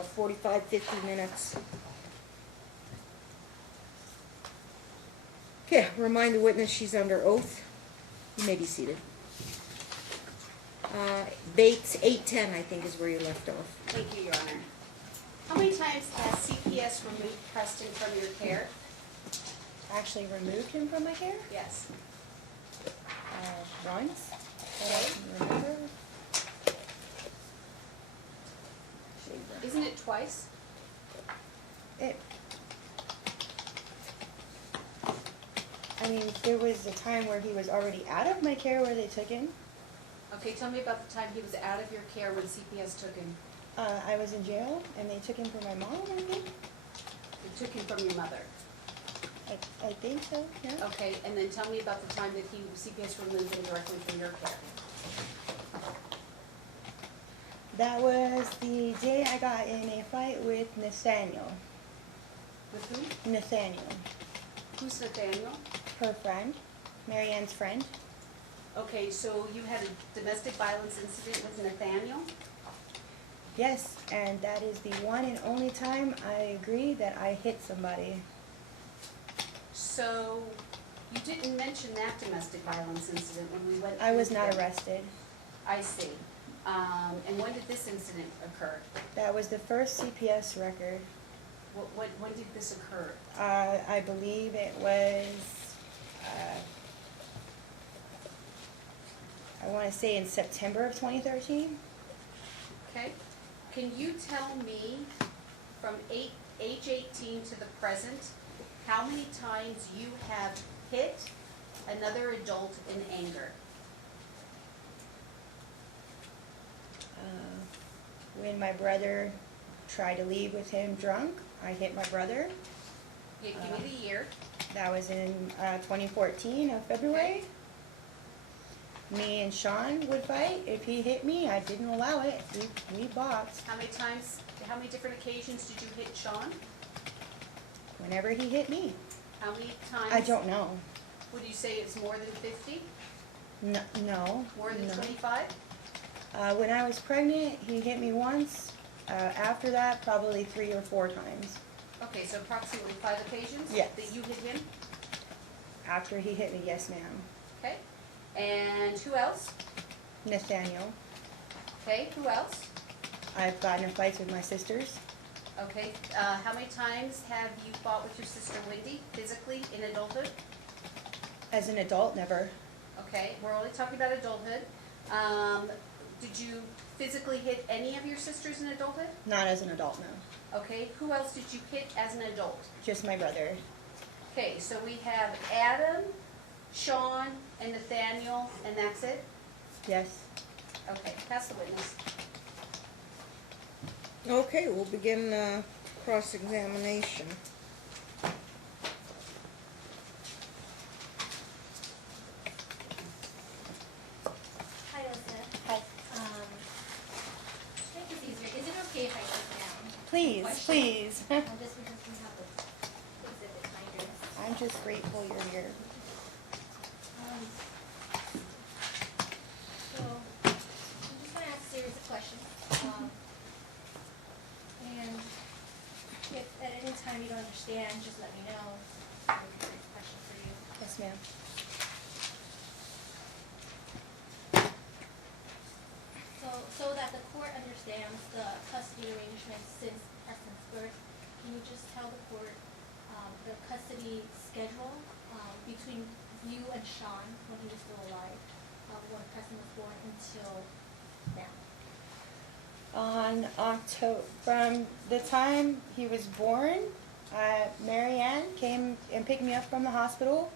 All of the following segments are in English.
about 45, 50 minutes. Okay, remind the witness she's under oath. You may be seated. Bates 810, I think, is where you left off. Thank you, Your Honor. How many times has CPS removed Preston from your care? Actually removed him from my care? Yes. Once. Okay. Remember? Isn't it twice? I mean, there was a time where he was already out of my care where they took him. Okay, tell me about the time he was out of your care when CPS took him. I was in jail, and they took him for my mom, I think. They took him from your mother. I think so, yeah. Okay, and then tell me about the time that CPS removed him directly from your care. That was the day I got in a fight with Nathaniel. With who? Nathaniel. Who's Nathaniel? Her friend. Marianne's friend. Okay, so you had a domestic violence incident with Nathaniel? Yes, and that is the one and only time I agree that I hit somebody. So you didn't mention that domestic violence incident when we went I was through not the- arrested. I see. And when did this incident occur? That was the first CPS record. When did this occur? I believe it was, I want to say in September of 2013. Okay. Can you tell me from age 18 to the present, how many times you have hit another adult in anger? When my brother tried to leave with him drunk, I hit my brother. Yeah, give me the year. That was in 2014 of February. Me and Sean would fight. If he hit me, I didn't allow it. We boxed. How many different occasions did you hit Sean? Whenever he hit me. How many times? I don't know. Would you say it's more than 50? No. More than no. 25? When I was pregnant, he hit me once. After that, probably 3 or 4 times. Okay, so approximately 5 occasions? Yes. That you hit him? After he hit me, yes ma'am. Okay. And who else? Nathaniel. Okay, who else? I've gotten in fights with my sisters. Okay, how many times have you fought with your sister Wendy physically in adulthood? As an adult, never. Okay, we're only talking about adulthood. Did you physically hit any of your sisters in adulthood? Not as an adult, no. Okay, who else did you hit as an adult? Just my brother. Okay, so we have Adam, Sean, and Nathaniel, and that's it? Yes. Okay, pass the witness. Okay, we'll begin cross-examination. Hi, Elizabeth. Hi. To make this easier, is it okay if I sit down? Please, Question? please. Just because we have the exhibit binders. I'm just grateful you're here. So, I'm just gonna ask a series of questions. And if at any time you don't understand, just let me know. I have a question for you. Yes, ma'am. So that the court understands the custody arrangements since Preston's birth, can you just tell the court the custody schedule between you and Sean when he was still alive, when Preston was born until now? On October, from the time he was born, Marianne came and picked me up from the hospital.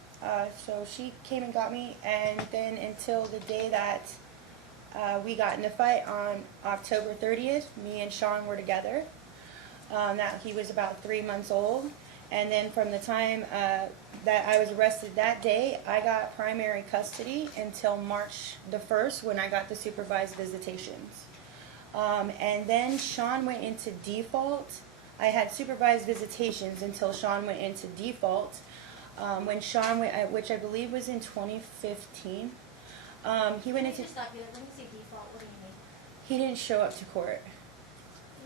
So she came and got me, and then until the day that we got in a fight on October 30th, me and Sean were together. That he was about 3 months old. And then from the time that I was arrested that day, I got primary custody until March the 1st when I got the supervised visitations. And then Sean went into default. I had supervised visitations until Sean went into default. When Sean went, which I believe was in 2015, he went into... Just stop you there. When you say default, what do you mean? He didn't show up to court.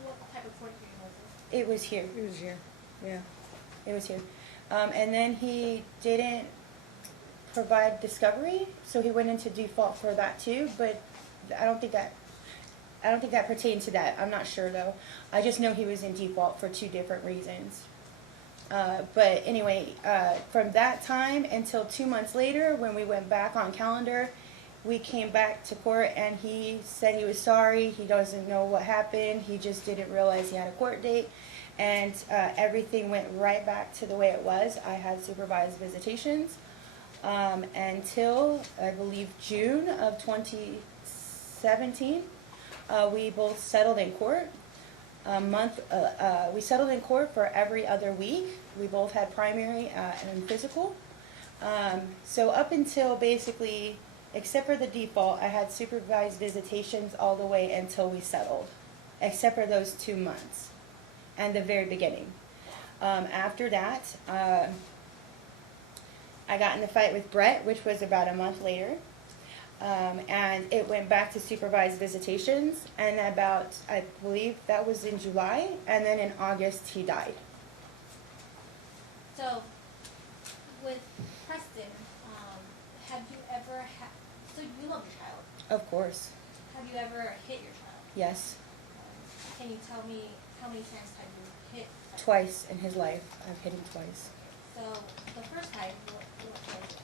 What type of court hearing was it? It was here. It was here, yeah. It was here. And then he didn't provide discovery, so he went into default for that too, but I don't think that pertained to that. I'm not sure though. I just know he was in default for 2 different reasons. But anyway, from that time until 2 months later, when we went back on calendar, we came back to court and he said he was sorry. He doesn't know what happened. He just didn't realize he had a court date. And everything went right back to the way it was. I had supervised visitations until, I believe, June of 2017. We both settled in court. We settled in court for every other week. We both had primary and physical. So up until basically, except for the default, I had supervised visitations all the way until we settled, except for those 2 months and the very beginning. After that, I got in the fight with Brett, which was about a month later. And it went back to supervised visitations, and about, I believe that was in July, and then in August he died. So, with Preston, have you ever so you love your child, Of course, have you ever hit your child? yes, Can you tell me how many times have you hit? twice in his life. I've hit him twice. So, the first time, what was it?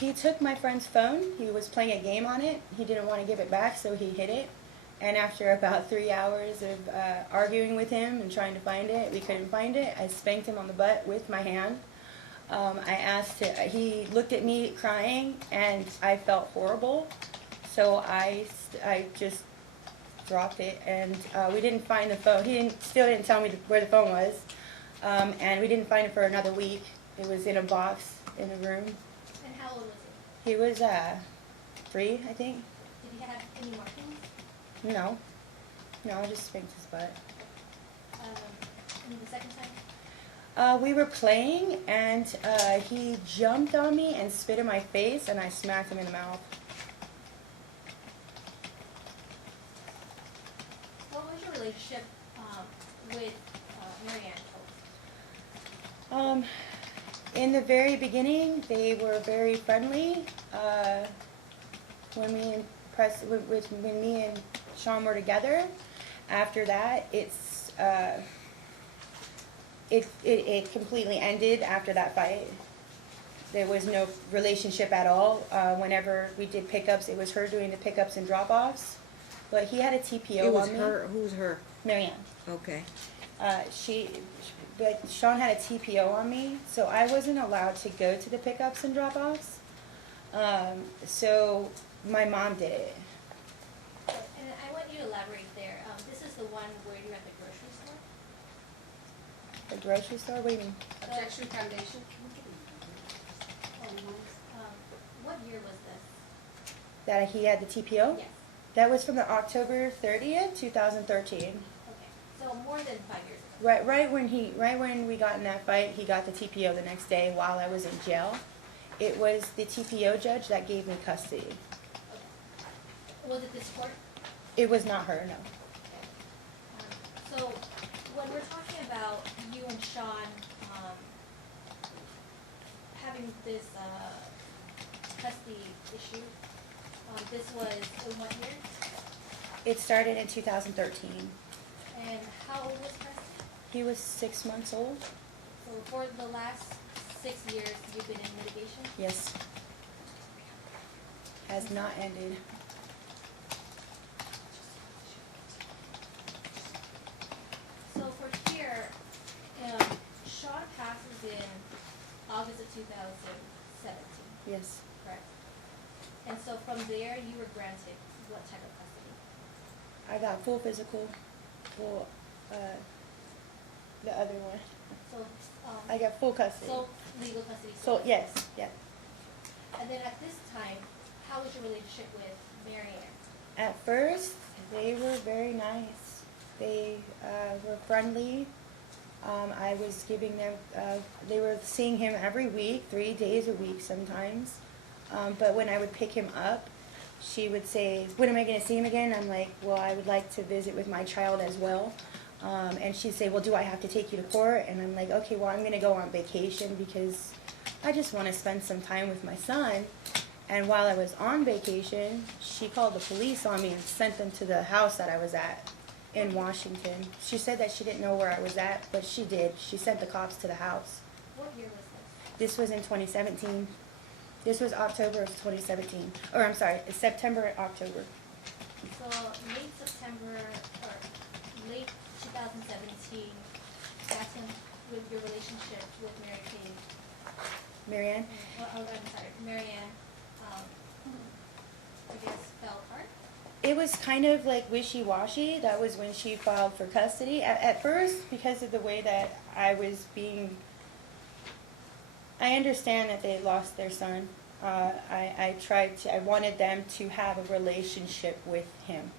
He took my friend's phone. He was playing a game on it. He didn't want to give it back, so he hid it. And after about 3 hours of arguing with him and trying to find it, we couldn't find it. I spanked him on the butt with my hand. He looked at me crying, and I felt horrible. So I just dropped it, and we didn't find the phone. He still didn't tell me where the phone was, and we didn't find it for another week. It was in a box in a room. And how old was He was 3, I think. he? Did he have any markings? No, I just spanked his butt. And the second time? We were playing, and he jumped on me and spit in my face, and I smacked him in the mouth. What was your relationship with Mary Ann Colt? In the very beginning, they were very friendly. When me and Sean were together, after that, it completely ended after that fight. There was no relationship at all. Whenever we did pickups, it was her doing the pickups and drop-offs. But he had a TPO It was on me. her, who's her? Marianne. Okay. But Sean had a TPO on me, so I wasn't allowed to go to the pickups and drop-offs. So my mom did it. And I want you to elaborate there. This is the one where you're at the grocery store? The grocery store? What do you mean? Objection Foundation? What year was this? That he had the TPO? Yes. That was from the October 30th, 2013. Okay. So more than 5 years ago. Right when we got in that fight, he got the TPO the next day while I was in jail. It was the TPO judge that gave me custody. Okay. Was it this court? It was not her, no. So when we're talking about you and Sean having this custody issue, this was in what year? It started in 2013. And how old was Preston? He was 6 months old. So for the last 6 years, you've been in litigation? Yes. Has not ended. So for here, Sean passes in August of 2017, Yes. correct? And so from there, you were granted what type of custody? I got full physical, full, the other one. So, I got full custody. so legal custody. So, yes, yeah. And then at this time, how was your relationship with Mary Ann? At first, they were very nice. They were friendly. I was giving them, they were seeing him every week, 3 days a week sometimes. But when I would pick him up, she would say, when am I going to see him again? I'm like, well, I would like to visit with my child as well. And she'd say, well, do I have to take you to court? And I'm like, okay, well, I'm going to go on vacation because I just want to spend some time with my son. And while I was on vacation, she called the police on me and sent them to the house that I was at in Washington. She said that she didn't know where I was at, but she did. She sent the cops to the house. What year was this? This was in 2017. This was October of 2017. Or I'm sorry, it's September, October. So late September or late 2017, that's when with your relationship with Mary Kay. Marianne? I'm sorry, Marianne, I guess fell apart? It was kind of like wishy-washy. That was when she filed for custody. At first, because of the way that I was being, I understand that they lost their son. I wanted them to have a relationship with him.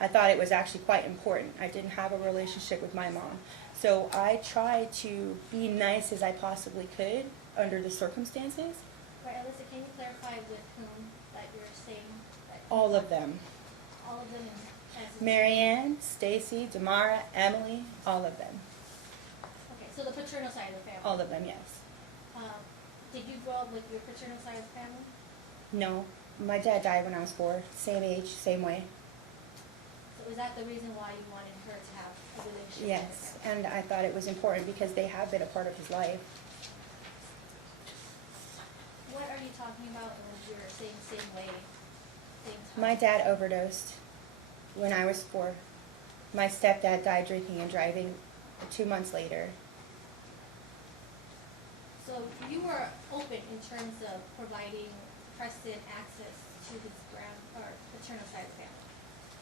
I thought it was actually quite important. I didn't have a relationship with my mom. So I tried to be nice as I possibly could under the circumstances. Right, Alyssa, can you clarify with whom that you're saying that? All of them. All of them as Marianne, Stacy, Damara, Emily, all of them. Okay, so the paternal side of the family. All of them, yes. Did you grow up with your paternal side of the family? No, my dad died when I was 4. Same age, same way. So is that the reason why you wanted her to have a relationship with Yes, her family? and I thought it was important because they have been a part of his life. What are you talking about when you're saying same way, same time? My dad overdosed when I was 4. My stepdad died drinking and driving 2 months later. So you were open in terms of providing Preston access to his paternal side of the family?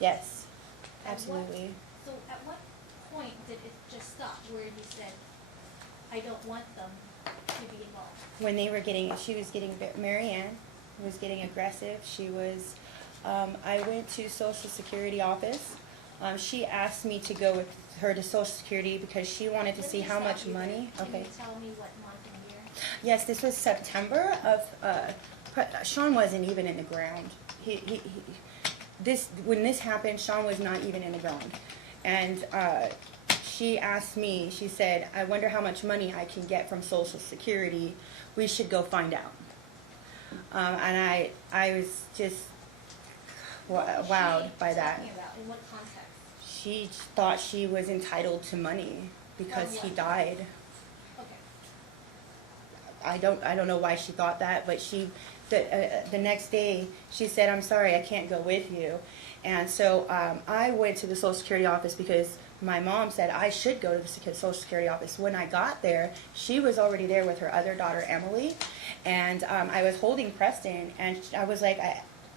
Yes, At what- absolutely. So at what point did it just stop where you said, I don't want them to be involved? When they were getting, she was getting, Marianne was getting aggressive. She was, I went to Social Security office. She asked me to go with her to Social Security because she wanted to Let see me how stop much you there. money. Can Okay. you tell me what month and year? Yes, this was September of, Sean wasn't even in the ground. When this happened, Sean was not even in the ground. And she asked me, she said, I wonder how much money I can get from Social Security. We should go find out. And I was just What was wowed she by that. talking about? In what context? She thought she was entitled to money because he what? died. Okay. I don't know why she thought that, but the next day she said, I'm sorry, I can't go with you. And so I went to the Social Security office because my mom said I should go to the Social Security office. When I got there, she was already there with her other daughter, Emily, and I was holding Preston, and I was like,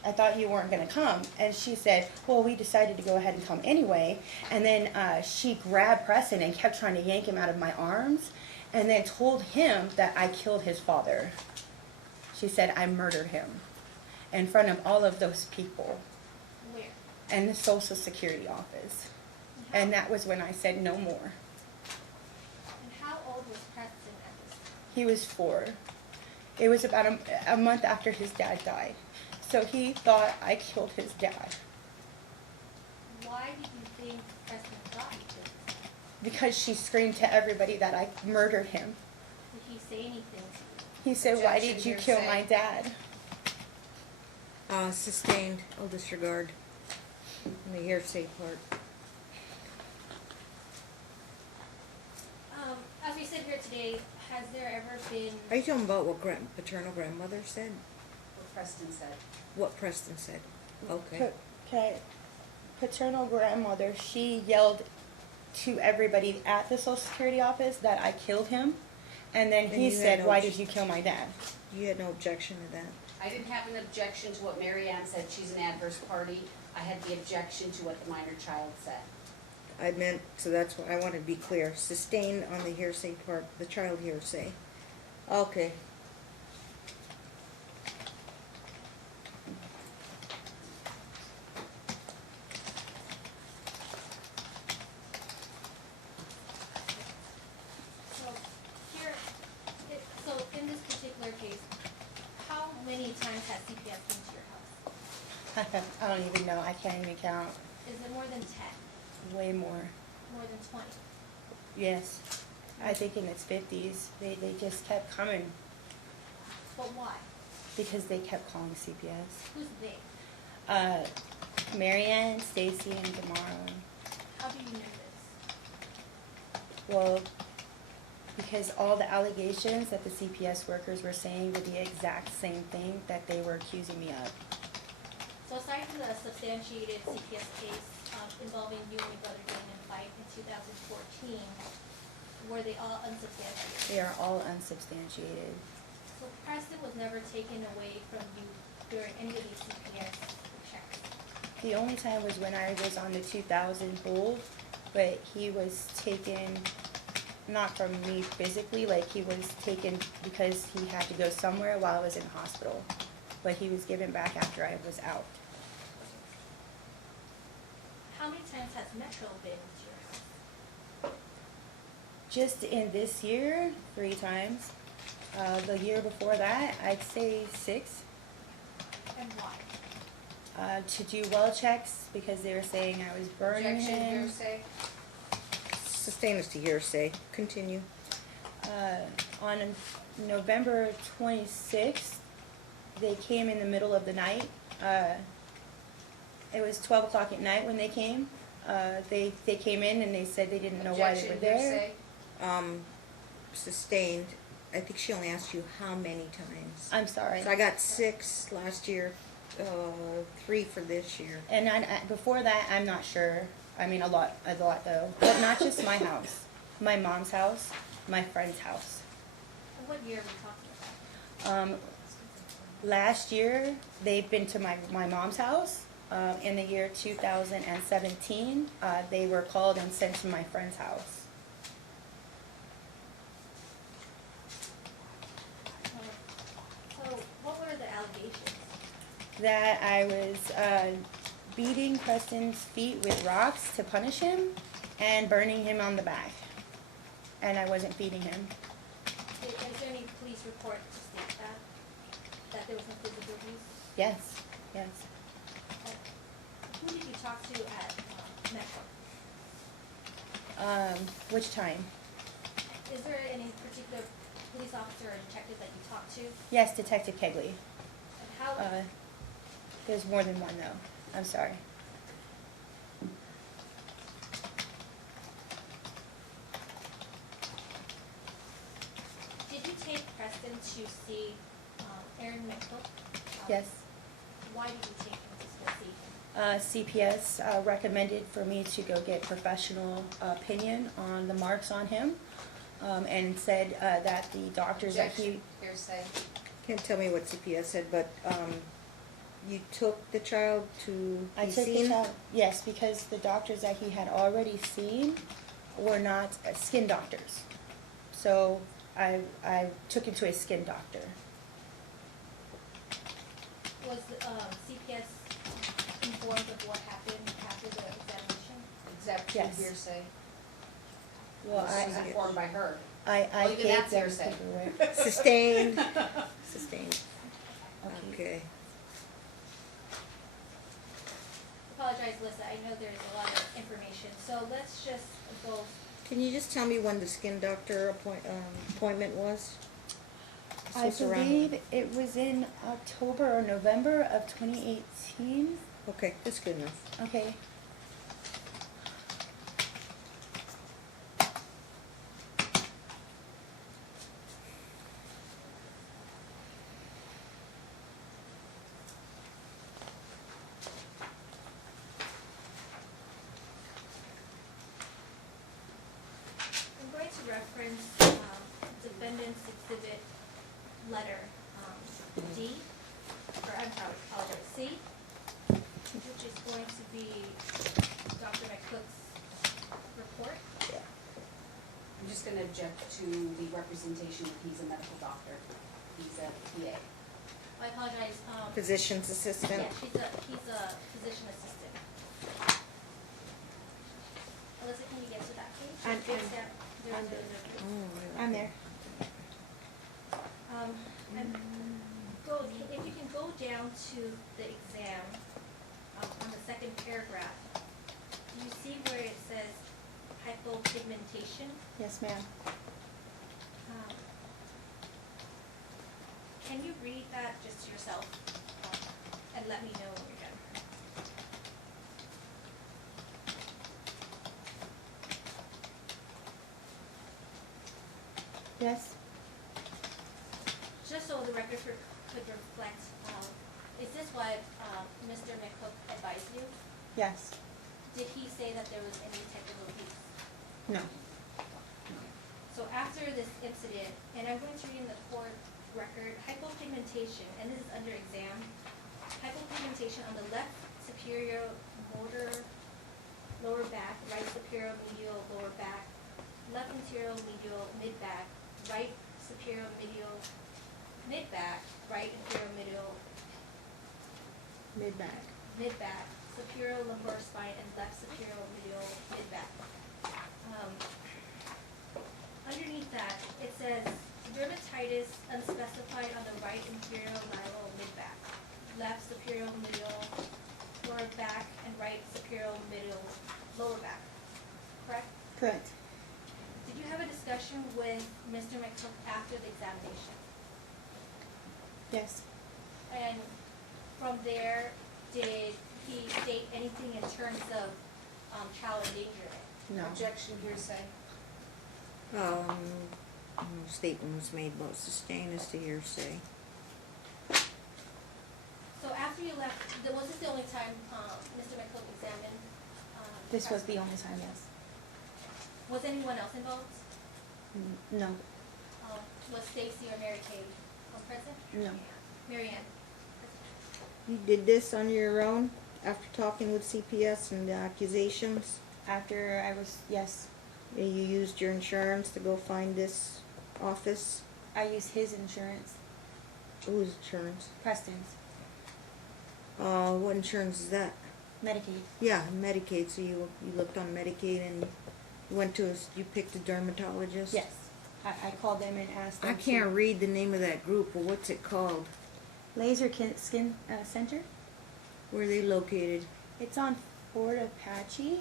I thought you weren't going to come. And she said, well, we decided to go ahead and come anyway. And then she grabbed Preston and kept trying to yank him out of my arms, and then told him that I killed his father. She said I murdered him in front of all of those people Where? in the Social Security office. And that was when I said no more. And how old was Preston at this time? He was 4. It was about a month after his dad died. So he thought I killed his dad Why did you think Preston thought you killed his dad? because she screamed to everybody that I murdered him. Did he say anything to you? He said, why Objection, did you hearsay. kill my dad? Sustained, I'll disregard in the hearsay part. As we sit here today, has there ever been, Are you talking about what paternal grandmother said? What Preston said. What Preston said? Okay. Okay. Paternal grandmother, she yelled to everybody at the Social Security office that I killed him. And then And he you had said, no why did you kill my dad? You had no objection to that? I didn't have an objection to what Mary Ann said, she's an adverse party. I had the objection to what the minor child said. I meant, so that's what I wanted to be clear. Sustained on the hearsay part, the child hearsay. Okay. so here, so in this particular case, how many times has CPS been to your house? I don't even know. I can't even count. Is it more than 10? Way more. more than 20. Yes. I think in its 50s. They just kept coming But why? because they kept calling CPS. Who's they? Marianne, Stacy, and Damaro. How do you know this? Well, because all the allegations that the CPS workers were saying were the exact same thing that they were accusing me of. So aside from the substantiated CPS case involving you and your brother getting in a fight in 2014, were they all unsubstantiated? They are all unsubstantiated. So Preston was never taken away from you during any of these CPS checks? The only time was when I was on the 2000 hold, but he was taken, not from me physically, like he was taken because he had to go somewhere while I was in the hospital. But he was given back after I was out. How many times has Metro been to your house? Just in this year, 3 times. The year before that, I'd say 6. And why? To do well checks because they were saying I was burning Objection, him. hearsay. Sustain as to hearsay. Continue. On November 26th, they came in the middle of the night. It was 12 o'clock at night when they came. They came in and they said they didn't know why they were Objection, there. hearsay. Sustained. I think she only asked you how many times. I'm sorry. So I got 6 last year, 3 for this year. And before that, I'm not sure. I mean, a lot though. But not just my house. My mom's house, my friend's house. And what year are we talking about? Last year, they've been to my mom's house. In the year 2017, they were called and sent to my friend's house. So what were the allegations? That I was beating Preston's feet with rocks to punish him and burning him on the back. And I wasn't feeding him. Is there any police report to state that? That there was no physical abuse? Yes, yes. Who did you talk to at Metro? Which time? Is there any particular police officer or detective that you talked to? Yes, Detective Kegley. And how, There's more than one though. I'm sorry. did you take Preston to see Aaron Mitchell? Yes. Why did you take him to see him? CPS recommended for me to go get professional opinion on the marks on him, and said that the doctors that Objection, hearsay. Can't tell me what CPS said, but you took the child to I be took the seen? child, yes, because the doctors that he had already seen were not skin doctors. So I took him to a skin doctor. Was CPS informed of what happened after the examination? Objection, Yes. hearsay. Well, This was informed by her. I Well, even gave that's them hearsay. paperwork. Sustained. Sustained. Okay. Okay. Apologize, Alyssa, I know there's a lot of information, so let's just go. Can you just tell me when the skin doctor appointment was? This I was around- believe it was in October or November of 2018. Okay, that's good enough. Okay. I'm going to reference defendant's exhibit letter D, or I'm sorry, apologize, C, which is going to be Dr. McCook's report. Yeah. I'm just gonna object to the representation that he's a medical doctor. He's a PA. I apologize, Physician's assistant? yeah, he's a physician assistant. Alyssa, can you get to that page? I'm Oh, I I'm like there. And go, if you can go down to the exam, on the second paragraph, do you see where it says hypopigmentation. Yes, ma'am. Um, Can you read that just to yourself, and let me know when you're done? Yes. Just so the record could reflect, is this what Mr. McCook advised you? Yes. Did he say that there was any type of abuse? No. So after this incident, and I'm going to read in the court record, hypopigmentation, and this is under exam, hypopigmentation on the left superior motor lower back, right superior medial lower back, left anterior medial mid back, right superior medial mid back, right inferior medial Mid back. mid back, superior lumbar spine, and left superior medial mid back. Underneath that, it says dermatitis unspecified on the right inferior lateral mid back, left superior medial lower back, and right superior medial lower back. Correct? Correct. Did you have a discussion with Mr. McCook after the examination? Yes. And from there, did he state anything in terms of child endangerment? No. Objection, hearsay. No statement was made about sustain as to hearsay. So after you left, was this the only time Mr. McCook examined? This was the Preston? only time, yes. Was anyone else involved? No. Was Stacy or Mary Kay present? No. Mary Ann? You did this on your own after talking with CPS and the accusations? After I was, yes. You used your insurance to go find this office? I used his insurance, Whose insurance? Preston's, What insurance is that? Medicaid. Yeah, Medicaid, so you looked on Medicaid and you picked a dermatologist? Yes. I called them and asked them I can't read the name of that group, but what's it called? Skin Center. Where are they located? It's on Fort Apache,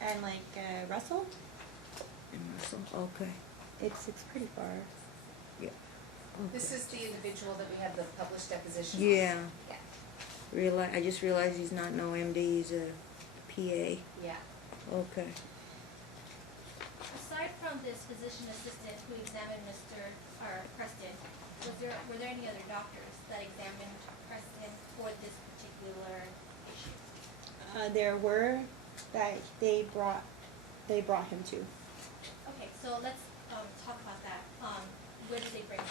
and Russell. In Russell, okay. It's pretty far. Yeah. This Okay. is the individual that we have the published deposition. Yeah. Yeah. I just realized he's not no MD, he's a PA. Yeah. Okay. Aside from this physician assistant who examined Preston, were there any other doctors that examined Preston for this particular issue? There were that they brought him to. Okay, so let's talk about that. Where did they bring him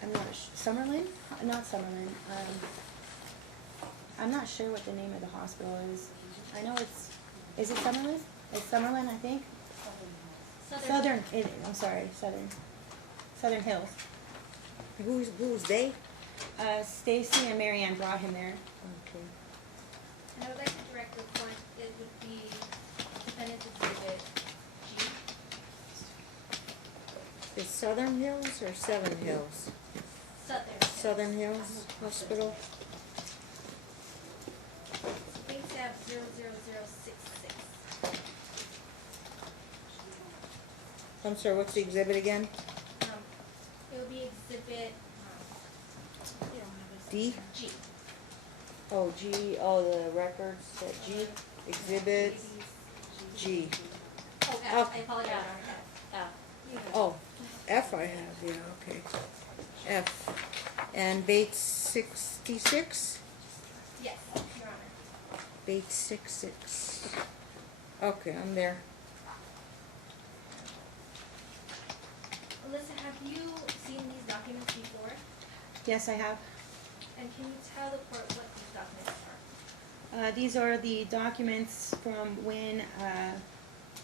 I'm not Summerlin, not Summerlin. I'm not sure what the name of the hospital is. I know is it Summerlin? It's Summerlin, I think. to? I'm sorry, Southern Hills. Who's they? Stacy and Marianne brought him there. Okay. And I would like to direct the court, it would be defendant's exhibit G. Is Southern Hills or Seven Hills? Southern Hills Hospital? Case tab 00066. I'm sorry, what's the exhibit again? It would be exhibit D? G. Oh, G, the records, that G, exhibit G. Oh, F, Oh. I apologize. Oh, F I have, yeah, okay. F. And Bates 66? Yes, Your Honor. Bates 66. Okay, I'm there. Alyssa, have you seen these documents before? Yes, I have. And can you tell the court what these documents are? These are the documents from when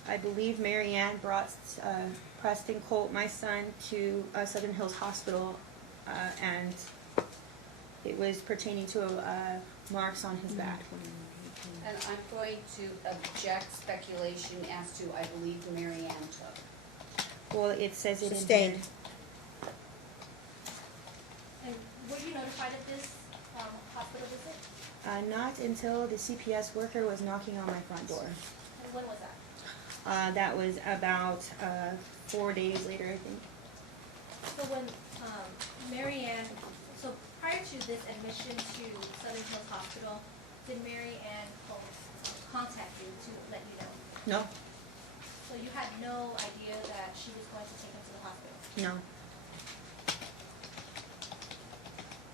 I believe Marianne brought Preston Colt, my son, to Southern Hills Hospital, and it was pertaining to marks on his back. And I'm going to object speculation as to, I believe, Mary Ann took. Well, it says it in here. Sustained. And were you notified of this hospital hospital visit? Not until the CPS worker was knocking on my front door. And when was that? That was about 4 days later, I think. So when Mary Ann, so prior to this admission to Southern Hills Hospital, did Mary Ann Colt contact you to let you know? No, So you had no idea that she was going to take him to the hospital? no.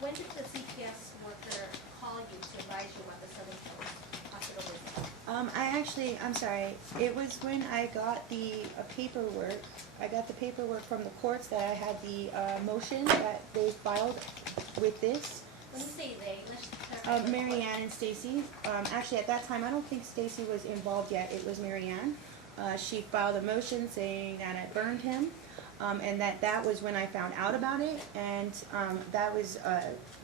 When did the CPS worker call you to advise you about the Southern Hills Hospital visit? I'm sorry. It was when I got the paperwork. I got the paperwork from the courts that I had the motion that they filed with this. When you say they, let's clarify. Mary Ann and Stacy. Actually, at that time, I don't think Stacy was involved yet. It was Mary Ann. She filed a motion saying that I burned him, and that was when I found out about it. And that was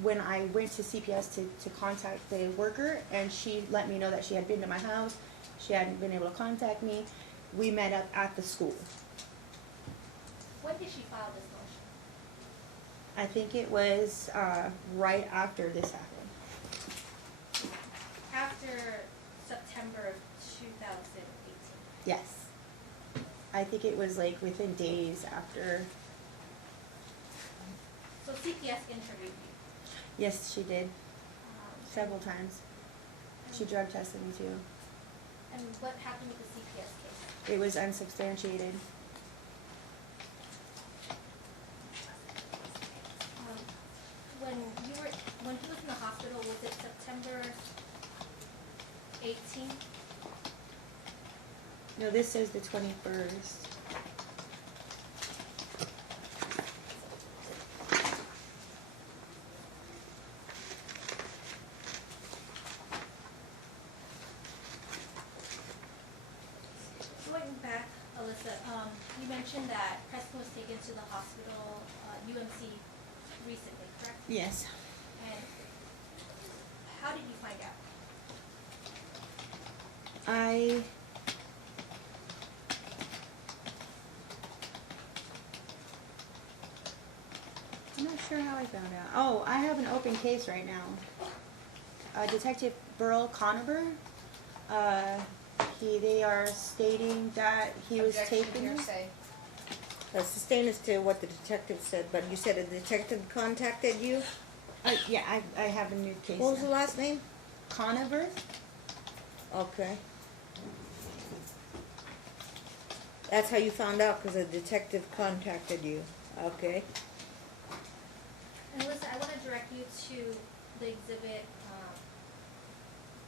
when I went to CPS to contact the worker, and she let me know that she had been to my house. She hadn't been able to contact me. We met up at the school. When did she file this motion? I think it was right after this happened. After September of 2018. Yes. I think it was like within days after. So CPS interviewed you. Yes, she did. Several and- times. She drug tested me too. And what happened with the CPS case? It was unsubstantiated. When he was in the hospital, was it September 18th? No, this says the 21st. Going back, Alyssa, you mentioned that Preston was taken to the hospital, UMC recently, correct? Yes. And how did you find out? I'm not sure how I found out. Oh, I have an open case right now. Detective Burl Conover. They are stating that he was Objection, taken. hearsay. Sustain as to what the detective said, but you said a detective contacted you? Yeah, I have a new case. What was the now. last name? Conover? Okay. That's how you found out, because a detective contacted you. Okay. And Alyssa, I want to direct you to the exhibit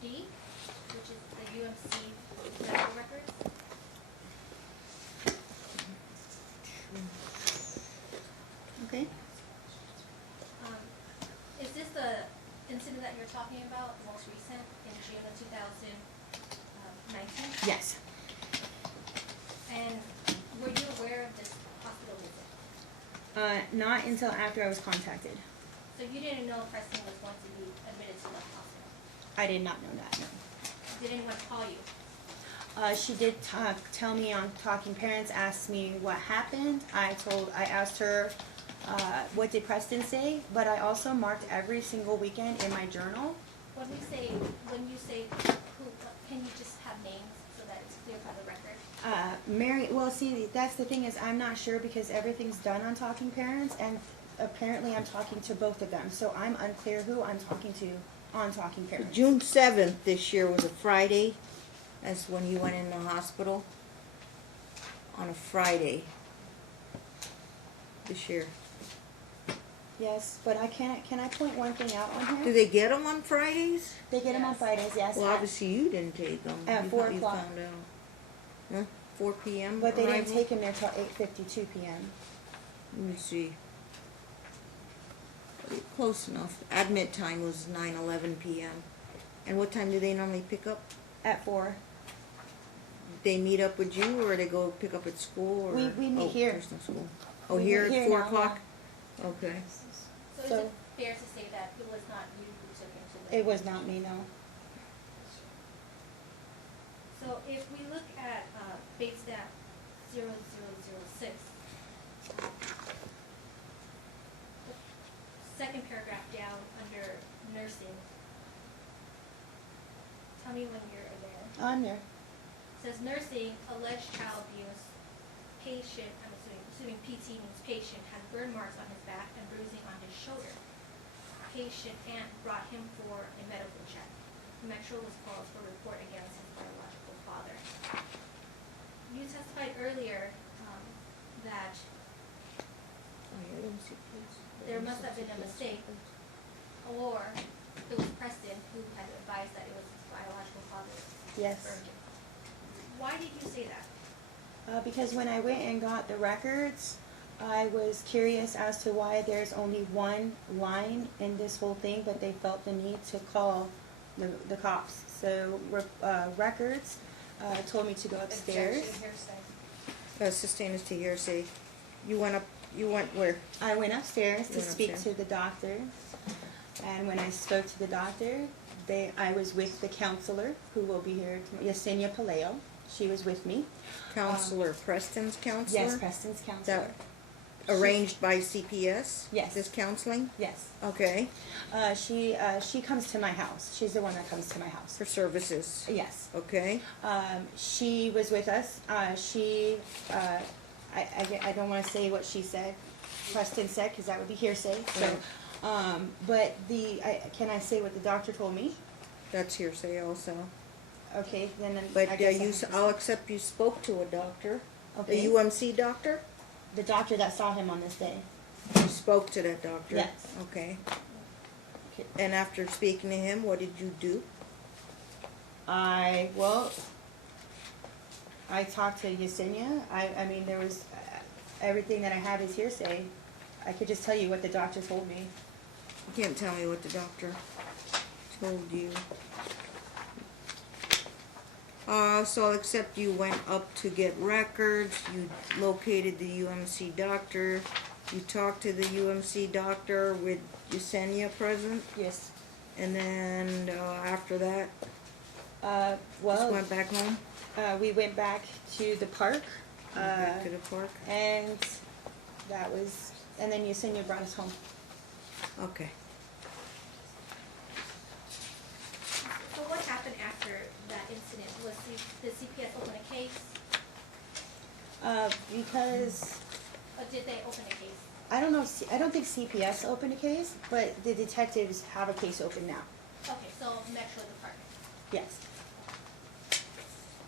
D, which is the UMC medical records. Okay. Is this the incident that you're talking about, the most recent, in June of 2019? Yes. And were you aware of this hospital visit? Not until after I was contacted. So you didn't know Preston was going to be admitted to the hospital? I did not know that, no. Did anyone call you? She did tell me on Talking Parents, asked me what happened. I asked her, what did Preston say? But I also marked every single weekend in my journal. When you say who, can you just have names so that it's clear for the record? Well, see, that's the thing is I'm not sure because everything's done on Talking Parents, and apparently I'm talking to both of them. So I'm unclear who I'm talking to on Talking Parents. June 7th this year was a Friday. That's when you went in the hospital. On a Friday. This year. Yes, but can I point one thing out on Do here? they get them on Fridays? They get them on Yes. Fridays, yes. Well, obviously you didn't take them. At You 4 thought you o'clock. found out. Huh? 4 p.m. But they didn't arrival? take him there till 8:52 p.m. Let me see. Close enough. Admit time was 9:11 p.m. And what time do they normally pick up? At 4. They meet up with you, or they go pick up at school? Or We meet here. There's no school. Oh, We here meet at here 4 now, o'clock. Okay. So is So- it fair to say that it was not you who took him to the? It was not me, no. So if we look at base stat 0006, the second paragraph down under nursing, tell me when you're there. On there. It says nursing, alleged child abuse, patient, I'm assuming PT means patient, has burn marks on his back and bruising on his shoulder. Patient aunt brought him for a medical check. Metro was called for a report against his biological father. You testified earlier that there must have been a mistake, or it was Preston who had advised that it was his biological father. Yes. Why did you say that? Because when I went and got the records, I was curious as to why there's only one line in this whole thing, but they felt the need to call the cops. So records told me to go upstairs. Objection, hearsay. Sustain as to hearsay. You went where? I went upstairs You to went speak upstairs. to the doctor, and when I spoke to the doctor, I was with the counselor who will be here, Yesenia Paleo. She was with me. Counselor, Preston's counselor? Yes, Preston's counselor. That arranged by CPS? Yes. This counseling? Yes. Okay, She comes to my house. She's the one that comes to my house. for services. Yes. Okay, She was with us. I don't want to say what she said, Preston said, because that would be hearsay. So, but can I say what the doctor told me? that's hearsay also. Okay, then But I guess I'll accept you spoke to a doctor, Okay. a UMC doctor? the doctor that saw him on this day. You spoke to that doctor? Yes. Okay. Okay. And after speaking to him, what did you do? I talked to Yesenia. I mean, there was, everything that I have is hearsay. I could just tell you what the doctor told me. You can't tell me what the doctor told you. So I'll accept you went up to get records, you located the UMC doctor, you talked to the UMC doctor with Yesenia present, Yes. and then, after that, just Well, went back home? we went back to the park. Went back to the park? And that was, and then Yesenia brought us home. Okay. So what happened after that incident? Did CPS open a case, Because, or did they open a case? I don't know, I don't think CPS opened a case, but the detectives have a case open now. Okay, so Metro Department. Yes.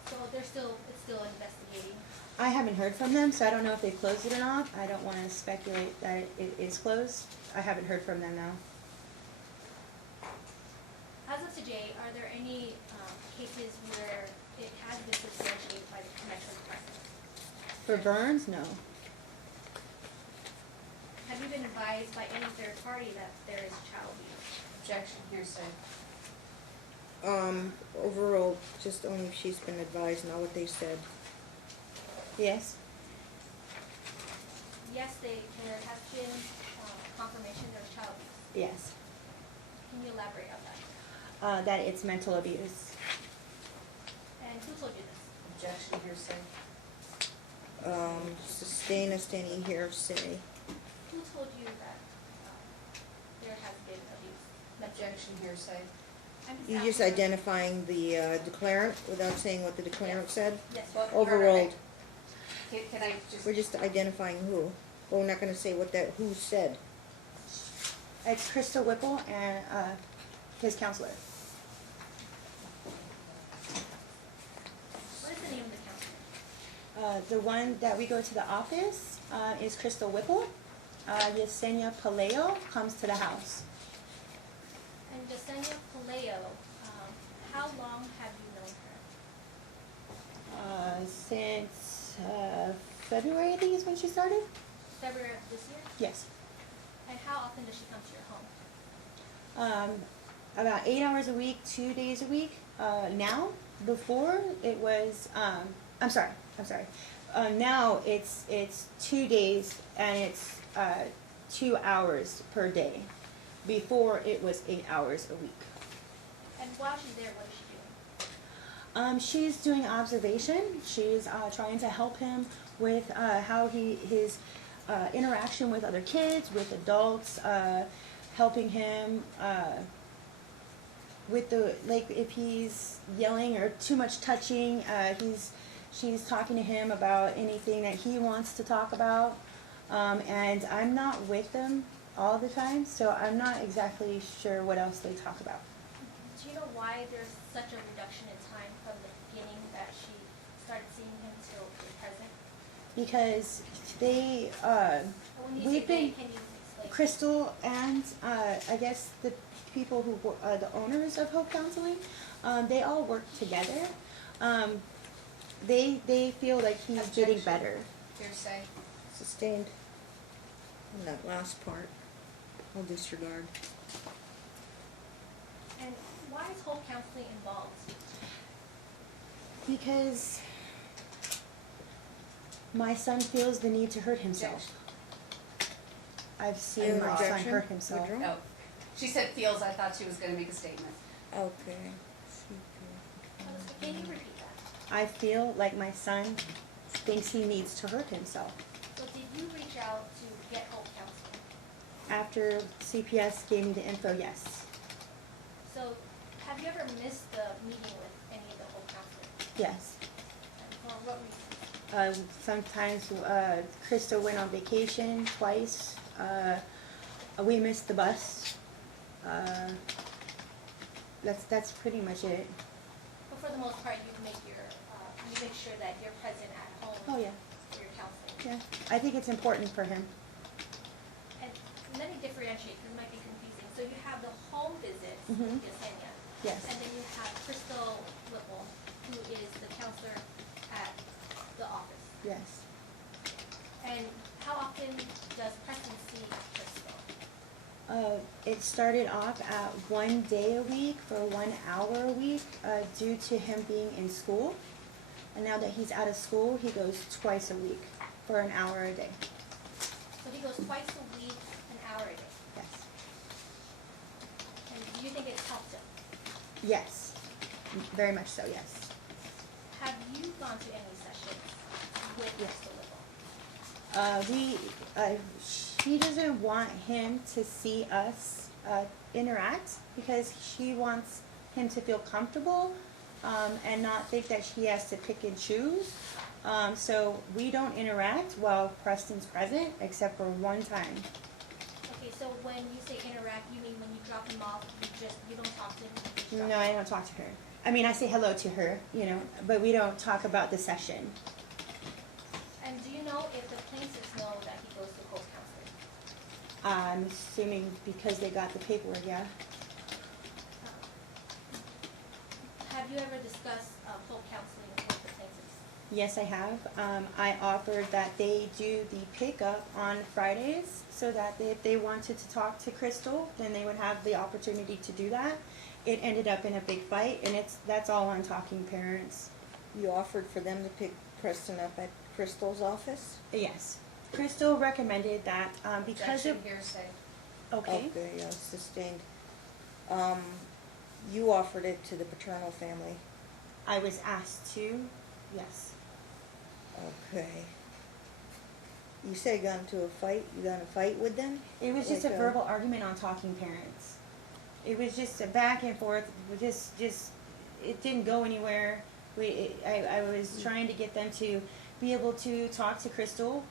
So it's still investigating. I haven't heard from them, so I don't know if they closed it or not. I don't want to speculate that it is closed. I haven't heard from them now. As of today, are there any cases where it has been substantiated by the Metro Department? For Burns, no. Have you been advised by any third party that there is child abuse? Objection, hearsay. Overall, just only if she's been advised, not what they said. Yes. Yes, there has been confirmation there was child abuse. Yes. Can you elaborate on that? That it's mental abuse. And who told you this? Objection, hearsay. Sustain as to any hearsay. Who told you that there has been abuse? Objection, hearsay. I'm You asking- just identifying the declarant without saying what the declarant said? Yes. Well, Overruled. Can I just, We're just identifying who. Well, we're not gonna say who said. It's Crystal Whipple and his counselor. What is the name of the counselor? The one that we go to the office is Crystal Whipple. Yesenia Paleo comes to the house. And Yesenia Paleo, how long have you known her? Since February, I think is when she started. February of this year? Yes. And how often does she come to your home? About 8 hours a week, 2 days a week. Now, before it was, I'm sorry. Now it's 2 days and it's 2 hours per day. Before it was 8 hours a week. And while she's there, what is she doing? She's doing observation. She's trying to help him with how his interaction with other kids, with adults, helping him with the, like, if he's yelling or too much touching, she's talking to him about anything that he wants to talk about. And I'm not with them all the time, so I'm not exactly sure what else they talk about. Do you know why there's such a reduction in time from the beginning that she started seeing him till the present? Because they, When you say we've they, been, can you explain? Crystal and, I guess the people who, the owners of Hope Counseling, they all work together. They feel like he's getting Objection. better. Hearsay. Sustained. And that last part, I'll disregard. And why is Hope Counseling involved? Because my son feels the need to hurt himself. I've seen my son Objection? hurt himself. Withdrawn? Oh, she said feels, I thought she was gonna make a statement. Okay. Can you repeat that? I feel like my son thinks he needs to hurt himself. So did you reach out to get Hope Counseling? After CPS gave me the info, yes. So have you ever missed the meeting with any of the Hope Counselors? Yes. And for what reason? Sometimes Krista went on vacation twice. We missed the bus. That's pretty much it. But for the most part, you make sure that you're present at home. Oh yeah, For your counseling. yeah. I think it's important for him. And let me differentiate, because it might be confusing. So you have the home visits, Mhm. Yesenia. Yes. And then you have Crystal Whipple, who is the counselor at the office. Yes. And how often does Preston see Crystal? It started off at 1 day a week for 1 hour a week due to him being in school. And now that he's out of school, he goes twice a week for 1 hour a day. So he goes twice a week, an hour a day. Yes. And do you think it's helped him? Yes. Very much so, yes. Have you gone to any sessions with Yes. Crystal Whipple? She doesn't want him to see us interact because she wants him to feel comfortable and not think that he has to pick and choose. So we don't interact while Preston's present except for one time. Okay, so when you say interact, you mean when you drop him off, you don't talk to him? You just drop No, him I don't talk to her. I mean, I say hello to her, you know, but we don't talk about the session. off? And do you know if the plaintiffs know that he goes to Colt Counseling? I'm assuming because they got the paperwork, yeah. Have you ever discussed Colt Counseling with the plaintiffs? Yes, I have. I offered that they do the pickup on Fridays so that if they wanted to talk to Crystal, then they would have the opportunity to do that. It ended up in a big fight, and that's all on Talking Parents. You offered for them to pick Preston up at Crystal's office? Yes. Crystal recommended that because Objection, of... hearsay. Okay. Okay, yeah, sustained. You offered it to the paternal family. I was asked to, yes. Okay. You say you got into a fight? You got in a fight with them? It was just Like a verbal argument on Talking Parents. It was just a back and forth, just it didn't go anywhere. I was trying to get them to be able to talk to Crystal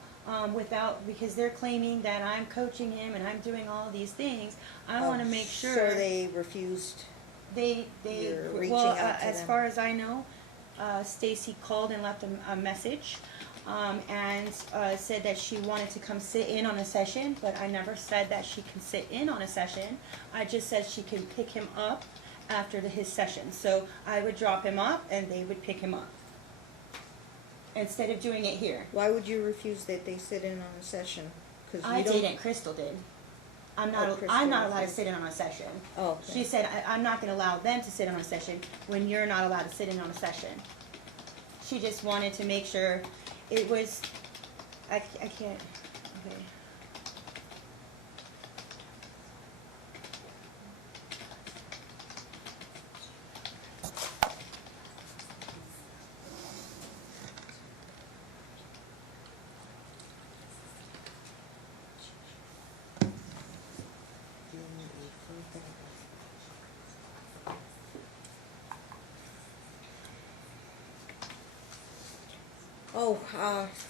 because they're claiming that I'm coaching him and I'm doing all these things. I want to make sure. So they refused. You're reaching well, out to as them. far as I know, Stacy called and left a message and said that she wanted to come sit in on a session, but I never said that she can sit in on a session. I just said she can pick him up after his session. So I would drop him off and they would pick him up instead of doing it here. Why would you refuse that they sit in on a session? 'Cause you I don't- didn't. Crystal did. I'm Oh, not Crystal, allowed okay. to sit in on a session. Oh, okay. She said, I'm not going to allow them to sit in on a session when you're not allowed to sit in on a session. She just wanted to make sure it was, I can't, okay. Oh,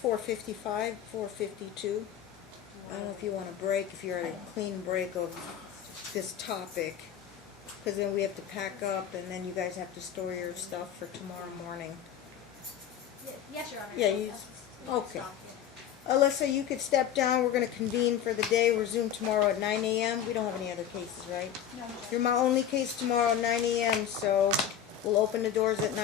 4:55, 4:52. I don't know if you want to break, if you're at a clean break of this topic, because then we have to pack up, and then you guys have to store your stuff for tomorrow morning. Yes, Your Honor. Yeah, I'll- you- I'll okay. stop, yeah. Alyssa, you could step down. We're going to convene for the day. Resume tomorrow at 9 a.m. We don't have any other cases, right? No, You're my only case tomorrow at 9 a.m., so we'll open the doors at 9